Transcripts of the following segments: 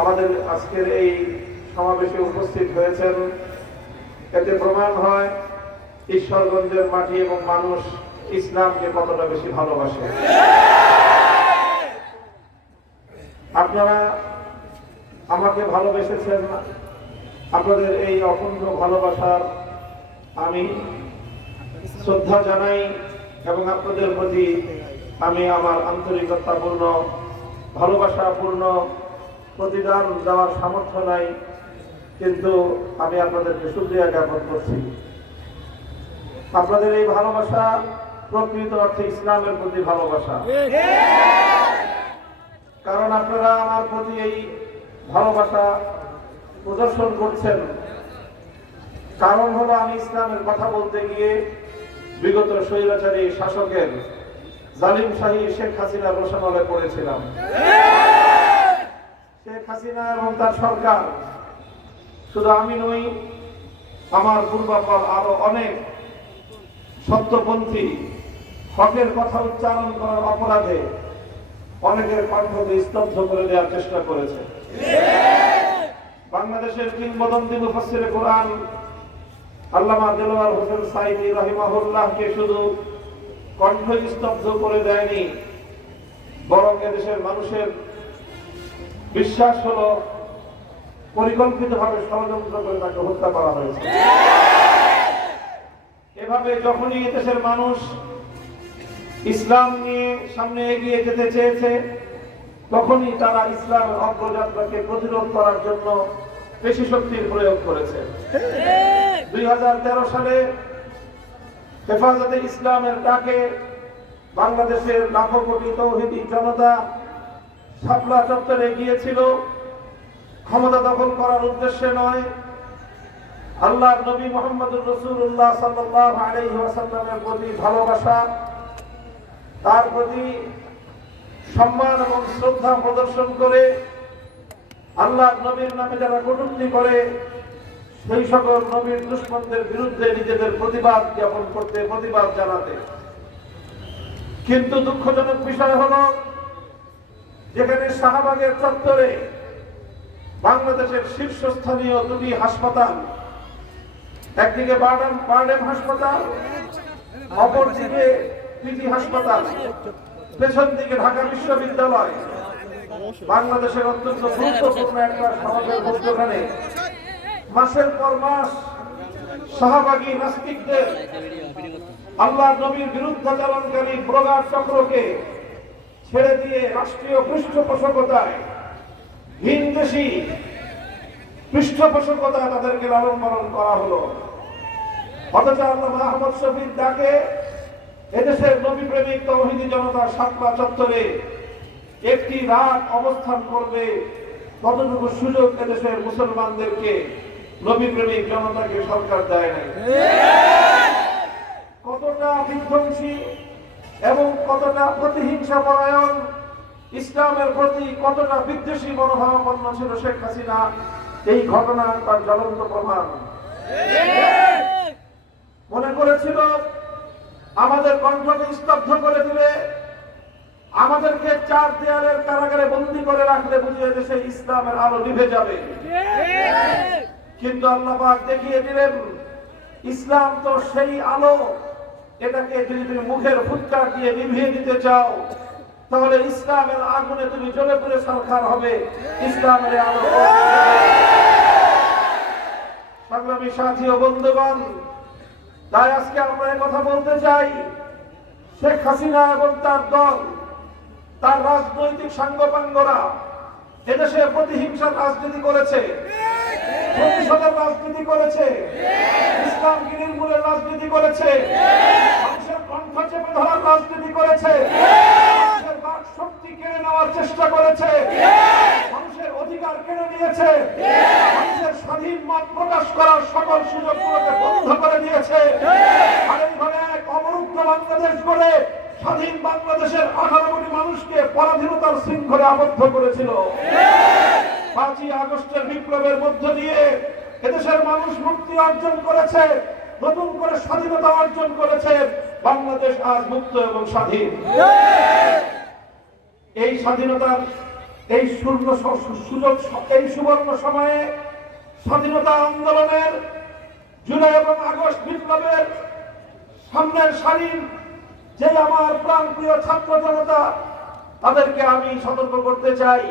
আমাদের আজকের এই সমাবেশে উপস্থিত হয়েছেন। এতে প্রমাণ হয় ঈশ্বরগঞ্জের মাটি এবং মানুষ ইসলামকে কতটা বেশি ভালোবাসে। আপনারা আমাকে ভালোবেসেছেন, আপনাদের এই অকুণ্ঠ ভালোবাসার আমি শ্রদ্ধা জানাই এবং আপনাদের প্রতি আমি আমার আন্তরিকতাপূর্ণ ভালোবাসাপূর্ণ প্রতিদান দেওয়ার সামর্থ্য নাই, কিন্তু আমি আপনাদেরকে শুকরিয়া জ্ঞাপন করছি। আপনাদের এই ভালোবাসা প্রকৃত অর্থে ইসলামের প্রতি ভালোবাসা, কারণ আপনারা আমার প্রতি এই ভালোবাসা প্রদর্শন করছেন। কারণ হলো আমি ইসলামের কথা বলতে গিয়ে বিগত স্বৈরাচারী শাসকের জালিম শাহী শেখ হাসিনা রোশনালে পড়েছিলাম। শেখ হাসিনা এবং তার সরকার, শুধু আমি নই, আমার পূর্বাপর আরো অনেক সত্যপন্থী হকের কথা উচ্চারণ করার অপরাধে অনেকের কণ্ঠকে স্তব্ধ করে দেওয়ার চেষ্টা করেছে। বাংলাদেশের কিংবদন্তি মুফাসসিরে কোরআন আল্লামা দেলোয়ার হোসেন সাঈদী রাহিমাহুল্লাহকে শুধু কণ্ঠ স্তব্ধ করে দেয়নি, বরং এদেশের মানুষের বিশ্বাস হলো পরিকল্পিতভাবে ষড়যন্ত্র করে তাকে হত্যা করা হয়েছে। এভাবে যখনই এদেশের মানুষ ইসলাম নিয়ে সামনে এগিয়ে যেতে চেয়েছে, তখনই তারা ইসলামের অগ্রযাত্রাকে প্রতিরোধ করার জন্য পেশি শক্তির প্রয়োগ করেছে। 2013 সালে হেফাজতে ইসলামের ডাকে বাংলাদেশের লাখো কোটি তৌহিদি জনতা শাপলা চত্বরে গিয়েছিল ক্ষমতা দখল করার উদ্দেশ্যে নয়, আল্লাহর নবী মুহাম্মদুর রাসূলুল্লাহ সাল্লাল্লাহু আলাইহি ওয়াসাল্লামের প্রতি ভালোবাসা, তার প্রতি সম্মান এবং শ্রদ্ধা প্রদর্শন করে আল্লাহর নবীর নামে যারা কটূক্তি করে সেই সকল নবীর দুশমনদের বিরুদ্ধে নিজেদের প্রতিবাদ জ্ঞাপন করতে, প্রতিবাদ জানাতে। কিন্তু দুঃখজনক বিষয় হলো, যেখানে শাহবাগের চত্বরে বাংলাদেশের শীর্ষস্থানীয় দুটি হাসপাতাল, একদিকে বারডেম হাসপাতাল, অপরদিকে পিজি হাসপাতাল, পেছন দিকে ঢাকা বিশ্ববিদ্যালয়, বাংলাদেশের অত্যন্ত গুরুত্বপূর্ণ একটা সমাজের মধ্যখানে মাসের পর মাস শাহবাগী নাস্তিকদের, আল্লাহ নবীর বিরুদ্ধাচরণকারী প্রগাঢ় চক্রকে ছেড়ে দিয়ে রাষ্ট্রীয় পৃষ্ঠপোষকতায়, ভিনদেশী পৃষ্ঠপোষকতায় তাদেরকে লালন পালন করা হলো। অথচ আল্লামা আহমদ শফীর ডাকে এদেশের নবী প্রেমিক তৌহিদি জনতা শাপলা চত্বরে একটি রাত অবস্থান করবে, ততটুকু সুযোগ এদেশের মুসলমানদেরকে, নবী প্রেমিক জনতাকে সরকার দেয় নাই। কতটা বিধ্বংসী এবং কতটা প্রতিহিংসা পরায়ণ, ইসলামের প্রতি কতটা বিদ্বেষী মনোভাবাপন্ন ছিল শেখ হাসিনা, এই ঘটনা তার জ্বলন্ত প্রমাণ। মনে করেছিল আমাদের কণ্ঠকে স্তব্ধ করে দিলে, আমাদেরকে চার দেয়ালের কারাগারে বন্দী করে রাখলে বুঝিয়ে দেশে ইসলামের আলো নিভে যাবে। কিন্তু আল্লাহ পাক দেখিয়ে দিলেন, ইসলাম তো সেই আলো, এটাকে যদি তুমি মুখের ফুৎকার দিয়ে নিভিয়ে দিতে চাও, তাহলে ইসলামের আগুনে তুমি জ্বলে পুড়ে ছারখার হবে। ইসলামের আলো। সংগ্রামী সাথী ও বন্ধুগণ, তাই আজকে আমরা কথা বলতে চাই, শেখ হাসিনা এবং তার দল, তার রাজনৈতিক সাঙ্গপাঙ্গরা এদেশে প্রতিহিংসার রাজনীতি করেছে, প্রতিশোধের রাজনীতি করেছে, ইসলামকে নির্মূলের রাজনীতি করেছে, মানুষের কণ্ঠ চেপে ধরার রাজনীতি করেছে, মানুষের বাক শক্তি কেড়ে নেওয়ার চেষ্টা করেছে, মানুষের অধিকার কেড়ে নিয়েছে, মানুষের স্বাধীন মত প্রকাশ করার সকল সুযোগগুলোকে বন্ধ করে দিয়েছে। আর এইভাবে এক অবরুদ্ধ বাংলাদেশ গড়ে স্বাধীন বাংলাদেশের 18 কোটি মানুষকে পরাধীনতার শৃঙ্খলে আবদ্ধ করেছিল। 5ই আগস্টের বিপ্লবের মধ্য দিয়ে এদেশের মানুষ মুক্তি অর্জন করেছে, নতুন করে স্বাধীনতা অর্জন করেছে। বাংলাদেশ আজ মুক্ত এবং স্বাধীন। এই স্বাধীনতার এই এই সুবর্ণ সময়ে স্বাধীনতা আন্দোলনের জুলাই এবং আগস্ট বিপ্লবের সামনের সারির যে আমার প্রাণপ্রিয় ছাত্র জনতা, তাদেরকে আমি সতর্ক করতে চাই।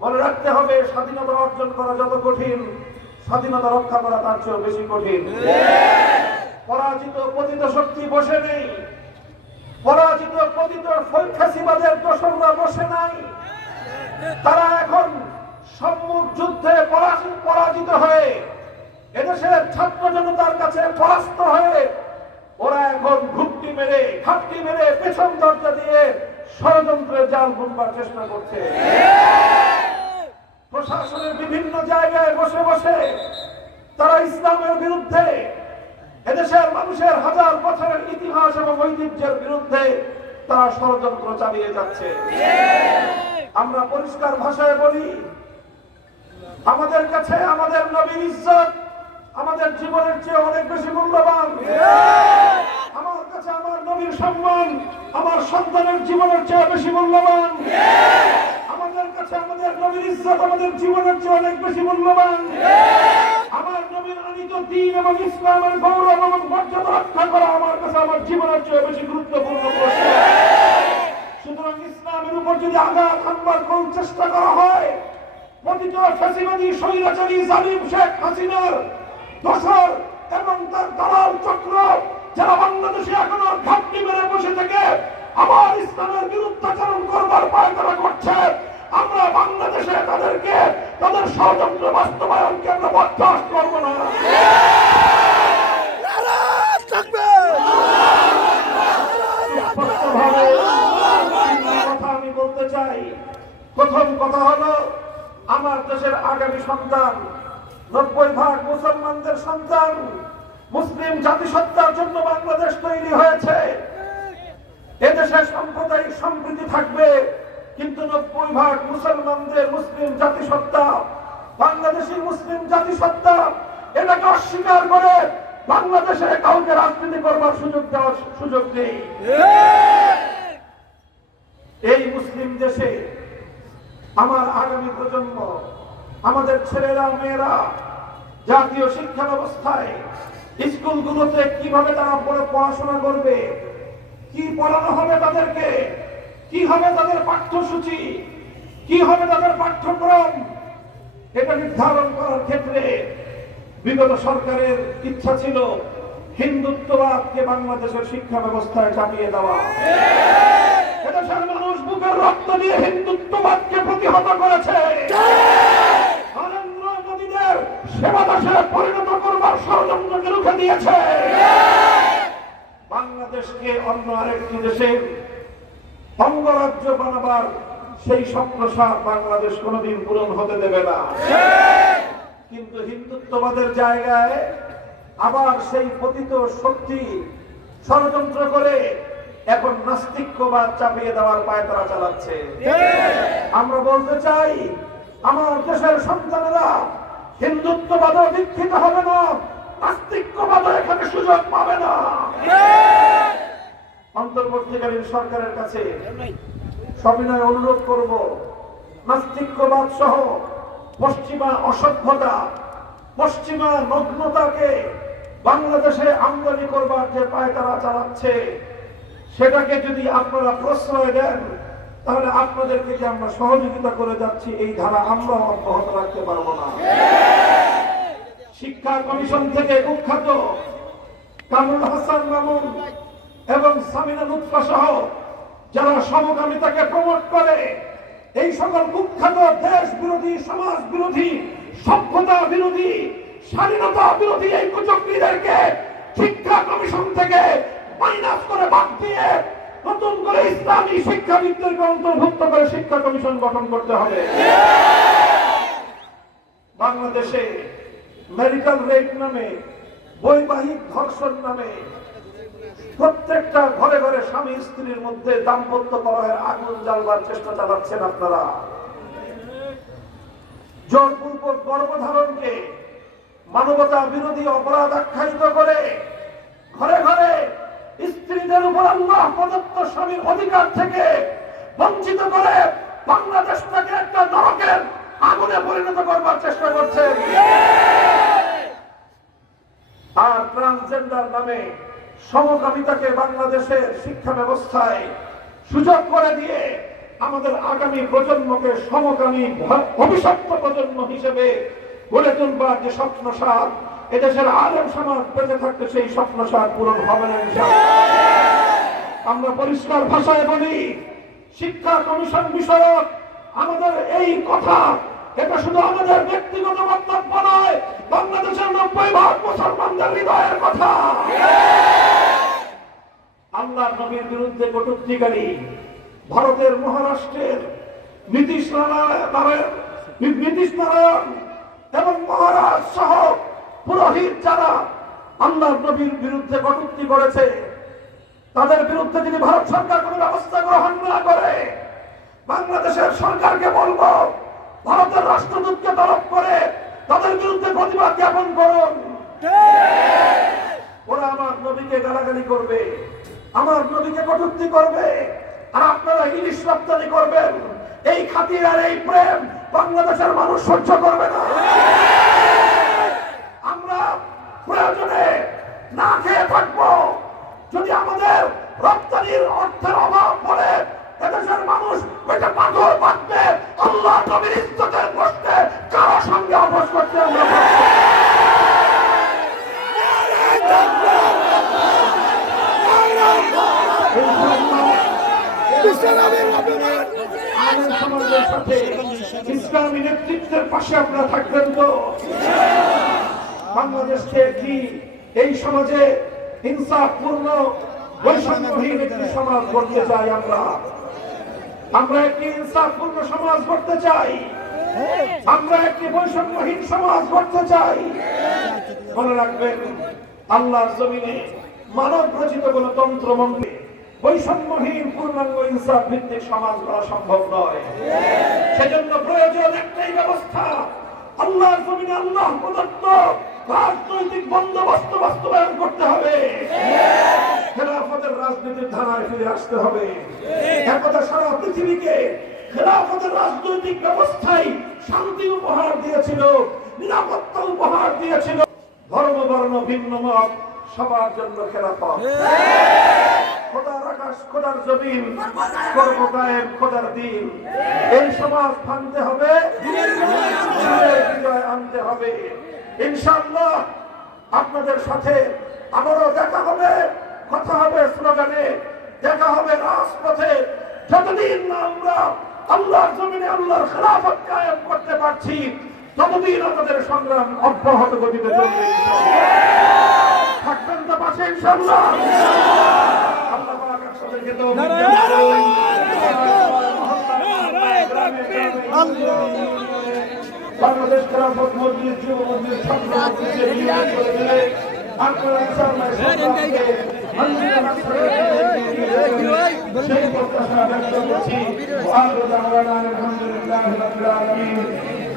মনে রাখতে হবে, স্বাধীনতা অর্জন করা যত কঠিন, স্বাধীনতা রক্ষা করা তার চেয়েও বেশি কঠিন। পরাজিত পতিত শক্তি বসে নেই, পরাজিত পতিত ফ্যাসিবাদের দোসররা বসে নাই। তারা এখন সম্মুখ যুদ্ধে পরাজিত হয়ে, এদেশের ছাত্র জনতার কাছে পরাস্ত হয়ে, ওরা এখন ঘুপটি মেরে ঘাপটি মেরে পেছন দরজা দিয়ে ষড়যন্ত্রের জাল বুনবার চেষ্টা করছে। প্রশাসনের বিভিন্ন জায়গায় বসে বসে তারা ইসলামের বিরুদ্ধে, এদেশের মানুষের হাজার বছরের ইতিহাস এবং ঐতিহ্যের বিরুদ্ধে তারা ষড়যন্ত্র চালিয়ে যাচ্ছে। আমরা পরিষ্কার ভাষায় বলি, আমাদের কাছে আমাদের নবীর ইজ্জত আমাদের জীবনের চেয়ে অনেক বেশি মূল্যবান। আমার কাছে আমার নবীর সম্মান আমার সন্তানের জীবনের চেয়ে বেশি মূল্যবান। আমাদের কাছে আমাদের নবীর ইজ্জত আমাদের জীবনের চেয়ে অনেক বেশি মূল্যবান। আমার নবীর আনিত দ্বীন এবং ইসলামের গৌরব এবং মর্যাদা রক্ষা করা আমার কাছে আমার জীবনের চেয়ে বেশি গুরুত্বপূর্ণ প্রশ্ন। সুতরাং ইসলামের উপর যদি আঘাত হানবার কোন চেষ্টা করা হয়, পতিত ফ্যাসিবাদী স্বৈরাচারী জালিম শেখ হাসিনার দোসর এবং তার দালাল চক্র যারা বাংলাদেশে এখনো ঘাপটি মেরে বসে থেকে আবার ইসলামের বিরুদ্ধাচরণ করবার পায়তারা করছে, আমরা বাংলাদেশে তাদেরকে তাদের ষড়যন্ত্র বাস্তবায়নকে আমরা বরদাস্ত করব না। কথা আমি বলতে চাই, প্রথম কথা হলো, আমার দেশের আগামী সন্তান 90% মুসলমানদের সন্তান। মুসলিম জাতিসত্তার জন্য বাংলাদেশ তৈরি হয়েছে। এদেশে সাম্প্রদায়িক সম্প্রীতি থাকবে, কিন্তু 90% মুসলমানদের মুসলিম জাতিসত্তা, বাংলাদেশি মুসলিম জাতিসত্তা, এটাকে অস্বীকার করে বাংলাদেশে কাউকে রাজনীতি করবার সুযোগ নেই। এই মুসলিম দেশে আমার আগামী প্রজন্ম, আমাদের ছেলেরা মেয়েরা জাতীয় শিক্ষা ব্যবস্থায় স্কুলগুলোতে কিভাবে তারা পড়াশোনা করবে, কি পড়ানো হবে তাদেরকে, কি হবে তাদের পাঠ্যসূচি, কি হবে তাদের পাঠ্যক্রম, এটা নির্ধারণ করার ক্ষেত্রে বিগত সরকারের ইচ্ছা ছিল হিন্দুত্ববাদকে বাংলাদেশের শিক্ষা ব্যবস্থায় চাপিয়ে দেওয়া। এদেশের মানুষ বুকের রক্ত দিয়ে হিন্দুত্ববাদকে প্রতিহত করেছে। নরেন্দ্র মোদীদের সেবা দাসে পরিণত করবার ষড়যন্ত্রকে রুখে দিয়েছে। বাংলাদেশকে অন্য আরেকটি দেশের অঙ্গরাজ্য বানাবার সেই স্বপ্নসার বাংলাদেশ কোনোদিন পূরণ হতে দেবে না। কিন্তু হিন্দুত্ববাদের জায়গায় আবার সেই পতিত শক্তি ষড়যন্ত্র করে এখন নাস্তিক্যবাদ চাপিয়ে দেওয়ার পায়তারা চালাচ্ছে। আমরা বলতে চাই, আমার দেশের সন্তানেরা হিন্দুত্ববাদও দীক্ষিত হবে না, নাস্তিক্যবাদও এখানে সুযোগ পাবে না। অন্তর্বর্তীকালীন সরকারের কাছে সবিনয় অনুরোধ করব, নাস্তিক্যবাদ সহ পশ্চিমা অসভ্যতা, পশ্চিমা নগ্নতাকে বাংলাদেশে আমদানি করবার যে পায়তারা চালাচ্ছে, সেটাকে যদি আপনারা প্রশ্রয় দেন, তাহলে আপনাদেরকে যে আমরা সহযোগিতা করে যাচ্ছি, এই ধারা আমরা অব্যাহত রাখতে পারবো না। শিক্ষা কমিশন থেকে কুখ্যাত কামরুল হাসান মামুন এবং সামিনা লুৎফা সহ যারা সমকামিতাকে প্রমোট করে, এই সকল কুখ্যাত দেশ বিরোধী, সমাজ বিরোধী, সভ্যতা বিরোধী, স্বাধীনতা বিরোধী এই কুচক্রীদেরকে শিক্ষা কমিশন থেকে মাইনাস করে বাদ দিয়ে নতুন করে ইসলামী শিক্ষাবিদদেরকে অন্তর্ভুক্ত করে শিক্ষা কমিশন গঠন করতে হবে। বাংলাদেশে ম্যারিটাল রেপ নামে, বৈবাহিক ধর্ষণ নামে প্রত্যেকটা ঘরে ঘরে স্বামী স্ত্রীর মধ্যে দাম্পত্য কলহের আগুন জ্বালবার চেষ্টা চালাচ্ছেন আপনারা। জোরপূর্বক গর্ভধারণকে মানবতা বিরোধী অপরাধ আখ্যায়িত করে ঘরে ঘরে স্ত্রীদের উপর আল্লাহ প্রদত্ত স্বামীর অধিকার থেকে বঞ্চিত করে বাংলাদেশটাকে একটা নরকের আগুনে পরিণত করবার চেষ্টা করছেন। আর ট্রান্সজেন্ডার নামে সমকামিতাকে বাংলাদেশের শিক্ষা ব্যবস্থায় সুযোগ করে দিয়ে আমাদের আগামী প্রজন্মকে সমকামী অভিশপ্ত প্রজন্ম হিসেবে গড়ে তুলবার যে স্বপ্নসার, এদেশের আলেম সমাজ বেঁচে থাকতে সেই স্বপ্নসার পূরণ হবে না ইনশাআল্লাহ। আমরা পরিষ্কার ভাষায় বলি, শিক্ষা কমিশন বিষয়ক আমাদের এই কথা, এটা শুধু আমাদের ব্যক্তিগত বক্তব্য নয়, বাংলাদেশের 90% মুসলমানদের হৃদয়ের কথা। আল্লাহর নবীর বিরুদ্ধে কটূক্তিকারী ভারতের মহারাষ্ট্রের নীতিশ নারায়ণ এবং মহারাজ সহ পুরোহিত যারা আল্লাহর নবীর বিরুদ্ধে কটূক্তি করেছে, তাদের বিরুদ্ধে যদি ভারত সরকার কোনো ব্যবস্থা গ্রহণ না করে, বাংলাদেশের সরকারকে বলবো ভারতের রাষ্ট্রদূতকে তলব করে তাদের বিরুদ্ধে প্রতিবাদ জ্ঞাপন করুন। ওরা আমার নবীকে গালাগালি করবে, আমার নবীকে কটূক্তি করবে, আর আপনারা ইলিশ রপ্তানি করবেন। এই খাতির আর এই প্রেম বাংলাদেশের মানুষ সহ্য করবে না। আমরা প্রয়োজনে না খেয়ে থাকবো, যদি আমাদের রপ্তানির অর্থের অভাব পড়ে এদেশের মানুষ ওইটা পাথর বাঁধবে, আল্লাহ নবীর ইজ্জতের প্রশ্নে কারো সঙ্গে আপোষ করতে আমরা ইসলামী নেতৃত্বের পাশে আপনারা থাকবেন তো? বাংলাদেশকে কি এই সমাজে ইনসাফপূর্ণ বৈষম্যহীন একটি সমাজ গড়তে চাই। আমরা একটি ইনসাফপূর্ণ সমাজ গড়তে চাই, আমরা একটি বৈষম্যহীন সমাজ গড়তে চাই। মনে রাখবেন, আল্লাহর জমিনে মানব রচিত কোন তন্ত্র মন্ত্রে বৈষম্যহীন পূর্ণাঙ্গ ইনসাফ ভিত্তিক সমাজ করা সম্ভব নয়। সেজন্য প্রয়োজন একটাই ব্যবস্থা, আল্লাহর জমিনে আল্লাহ প্রদত্ত রাজনৈতিক বন্দোবস্ত বাস্তবায়ন করতে হবে। খেলাফতের রাজনীতির ধারায় ফিরে আসতে হবে। একদা সারা পৃথিবীকে খেলাফতের রাজনৈতিক ব্যবস্থাই শান্তি উপহার দিয়েছিল, নিরাপত্তা উপহার দিয়েছিল। ধর্ম বর্ণ ভিন্ন মত সবার জন্য খেলাফত। খোদার আকাশ খোদার জমিন করব কায়েম খোদার দিন। এই সমাজ ভাঙতে হবে, বিজয় আনতে হবে। ইনশাআল্লাহ আপনাদের সাথে আবারও দেখা হবে, কথা হবে স্লোগানে, দেখা হবে রাজপথে। যতদিন না আমরা আল্লাহর জমিনে আল্লাহর খেলাফত কায়েম করতে পারছি, ততদিন আমাদের সংগ্রাম অব্যাহত গতিতে চলবে। থাকবেন তো পাশে ইনশাআল্লাহ। আল্লাহ পাক আপনাদেরকে তৌফিক দান করুন। বাংলাদেশ খেলাফত মজলিস যুব মজলিস ছাত্র মজলিসের নিয়োগ করে দিলে আপনারা ইনশাআল্লাহ সেই প্রত্যাশা ব্যক্ত করছি। আলহামদুলিল্লাহ রাব্বিল আলামিন।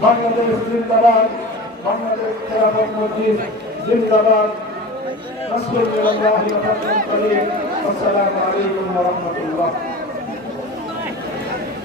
বাংলাদেশ জিন্দাবাদ, বাংলাদেশ খেলাফত মজলিস জিন্দাবাদ। আসসালামু আলাইকুম ওয়া রাহমাতুল্লাহ।